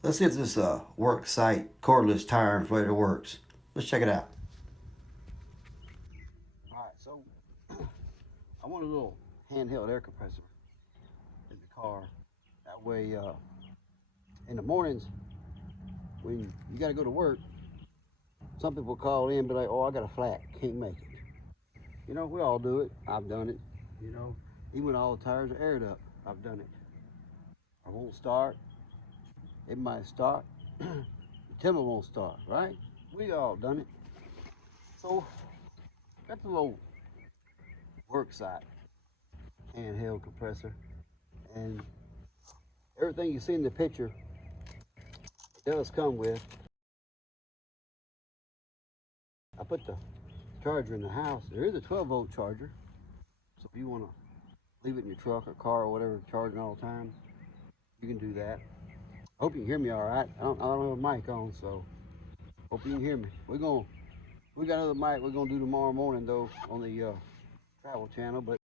Let's see if this Worksite cordless tire inflator works. Let's check it out. All right, so I want a little handheld air compressor in the car. That way, in the mornings when you got to go to work, some people call in and be like, "Oh, I got a flat, can't make it." You know, we all do it. I've done it. You know, even when all the tires are aired up, I've done it. I won't start. It might start. The timber won't start, right? We all done it. So that's a little Worksite handheld compressor, and everything you see in the picture it does come with. I put the charger in the house. There is a 12-volt charger, so if you want to leave it in your truck or car or whatever, charging all the time, you can do that. I hope you can hear me all right. I don't have a mic on, so hope you can hear me. We got another mic we're gonna do tomorrow morning though on the travel channel, but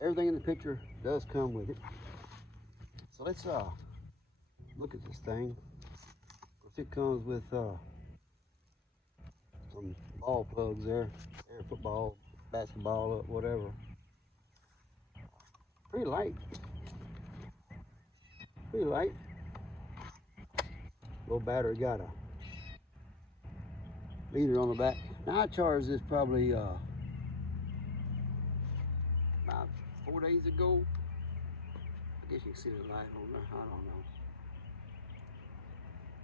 everything in the picture does come with it. So let's look at this thing. It comes with some ball plugs there, air football, basketball, whatever. Pretty light. Pretty light. Little battery, got a meter on the back. Now I charged this probably about 4 days ago. I guess you can see the light on there. I don't know.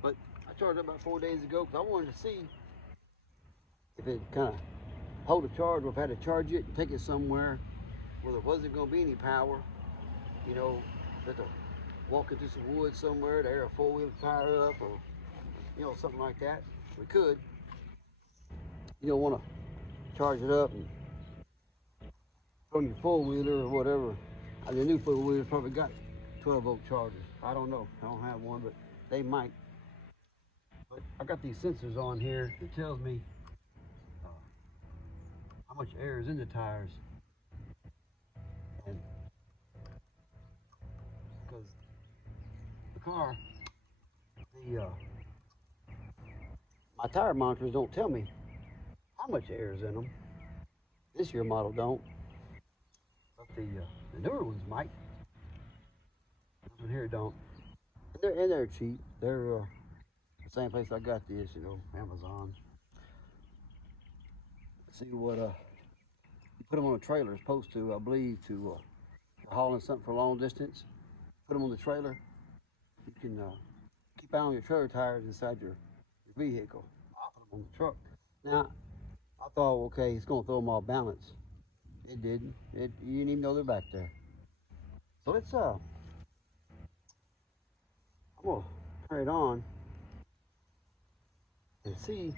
But I charged it about 4 days ago because I wanted to see if it kind of hold a charge or if I had to charge it and take it somewhere where there wasn't going to be any power. You know, have to walk into some woods somewhere to air a four-wheel tire up or, you know, something like that. We could. You don't want to charge it up and from your four-wheeler or whatever. The new four-wheeler probably got 12-volt chargers. I don't know. I don't have one, but they might. But I got these sensors on here that tells me how much air is in the tires. And because the car, the my tire monitors don't tell me how much air is in them. This year model don't, but the newer ones might. This one here don't. And they're cheap. They're the same place I got this, you know, Amazon. See what you put them on a trailer. It's supposed to, I believe, to hauling something for a long distance. Put them on the trailer. You can keep out on your trailer tires inside your vehicle. I put them on the truck. Now I thought, okay, it's gonna throw them off balance. It didn't. You didn't even know they're back there. So let's I'm gonna turn it on and see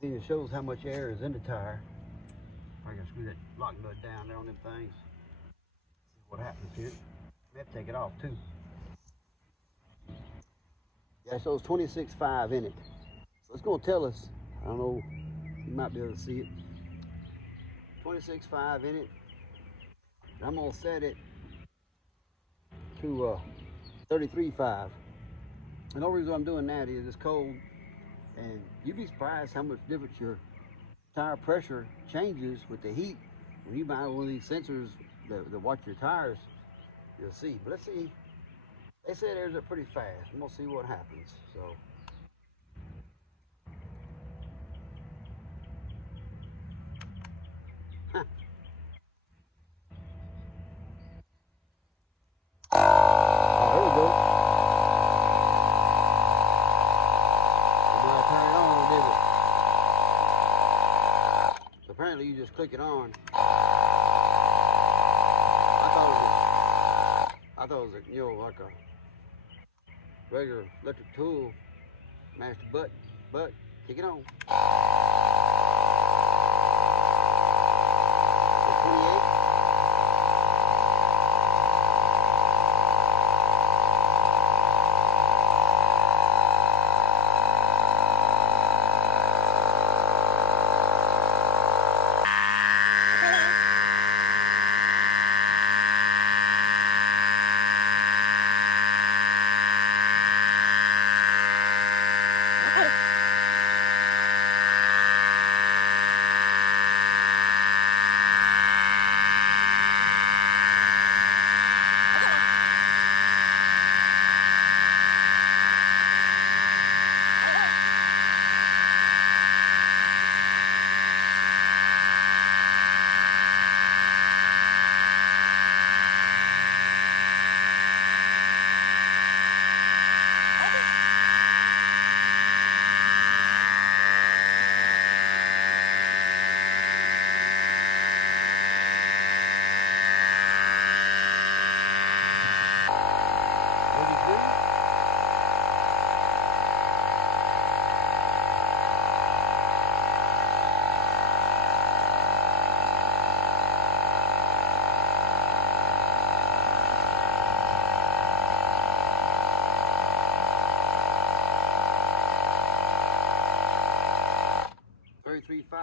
if it shows how much air is in the tire. I gotta screw that lock nut down there on them things. See what happens here. I have to take it off too. Yeah, it shows 26.5 in it. So it's gonna tell us, I don't know, you might be able to see it. 26.5 in it. And I'm gonna set it to 33.5. And the only reason I'm doing that is it's cold and you'd be surprised how much difference your tire pressure changes with the heat. When you buy one of these sensors that watch your tires, you'll see. But let's see. They say theirs are pretty fast. I'm gonna see what happens. So oh, there we go. Did I turn it on, did it? So apparently you just click it on. I thought it was a, you know, like a regular electric tool, mash the button, but kick it on. 28.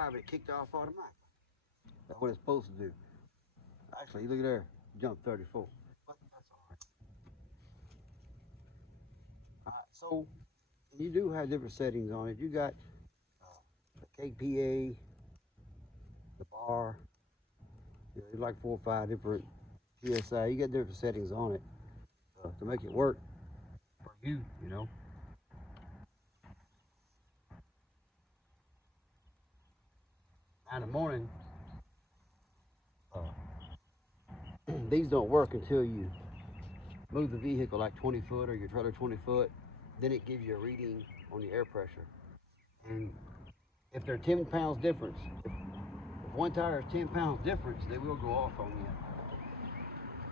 drive and it kicked off automatically. That's what it's supposed to do. Actually, look at there, jump 34. But that's all right. All right, so you do have different settings on it. You got the KPA, the bar. You know, like 4 or 5 different PSI. You got different settings on it to make it work for you, you know. Now in the morning, these don't work until you move the vehicle like 20 foot or your trailer 20 foot. Then it gives you a reading on the air pressure. And if they're 10 pounds difference, if one tire is 10 pounds difference, they will go off on you.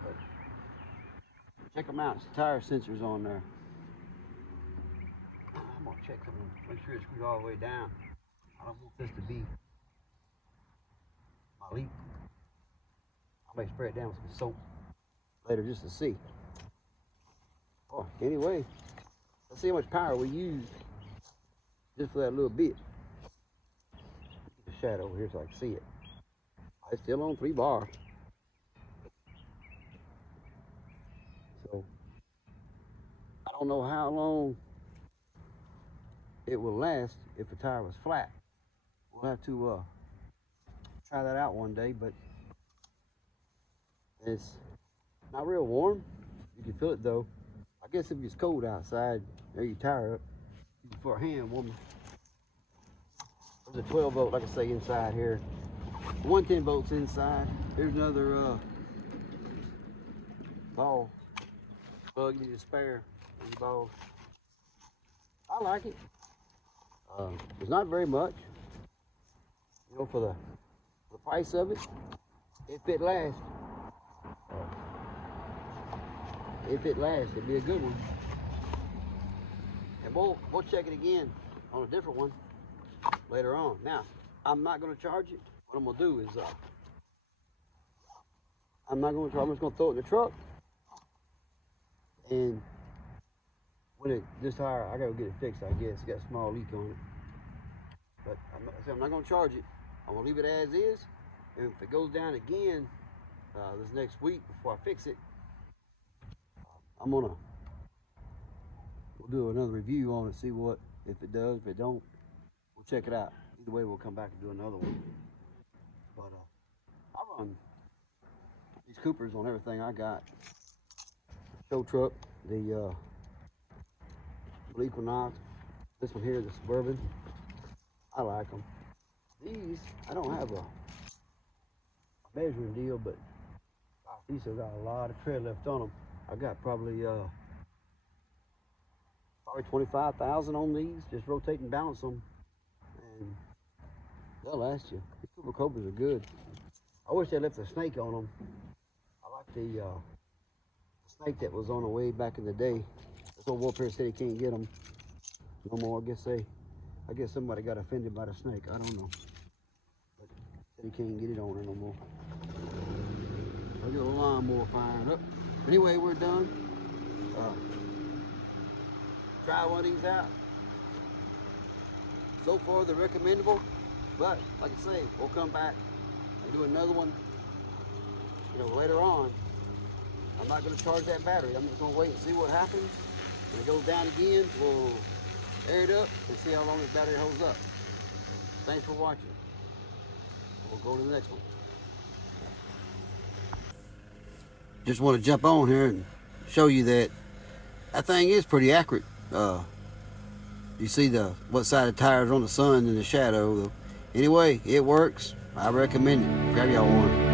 But check them out. It's the tire sensors on there. I'm gonna check them, make sure it's screwed all the way down. I don't want this to be my leak. I may spray it down with some soap later just to see. Oh, anyway, let's see how much power we use just for that little bit. Get the shadow over here so I can see it. It's still on 3 bars. So I don't know how long it will last if the tire was flat. We'll have to try that out one day, but it's not real warm. You can feel it though. I guess if it's cold outside, there you tire up for a hand warmer. There's a 12 volt, like I say, inside here. 110 volts inside. Here's another ball plug you need to spare in the ball. I like it. It's not very much, you know, for the price of it. If it lasts, it'd be a good one. And we'll check it again on a different one later on. Now, I'm not going to charge it. What I'm going to do is, I'm just going to throw it in the truck. And when this tire, I got to get it fixed, I guess. It's got a small leak on it. But I'm not going to charge it. I'm going to leave it as is. And if it goes down again this next week before I fix it, we'll do another review on it, see what, if it does, if it don't, we'll check it out. Either way, we'll come back and do another one. But I run these Coopers on everything I got. Show truck, the Equinox, this one here, the Suburban. I like them. These, I don't have a measuring deal, but these have got a lot of tread left on them. I got probably 25,000 on these, just rotate and balance them, and they'll last you. These Cooper Cobras are good. I wish they left a snake on them. I like the snake that was on the way back in the day. This old Warfare said he can't get them no more. I guess somebody got offended by the snake. I don't know. But said he can't get it on her no more. I'll get a lawnmower fired up. Anyway, we're done. Try one of these out. So far, they're recommendable. But like I say, we'll come back and do another one, you know, later on. I'm not going to charge that battery. I'm just going to wait and see what happens. When it goes down again, we'll air it up and see how long this battery holds up. Thanks for watching. We'll go to the next one. Just want to jump on here and show you that thing is pretty accurate. You see what side of the tire is on the sun and the shadow. Anyway, it works. I recommend it. Grab y'all one.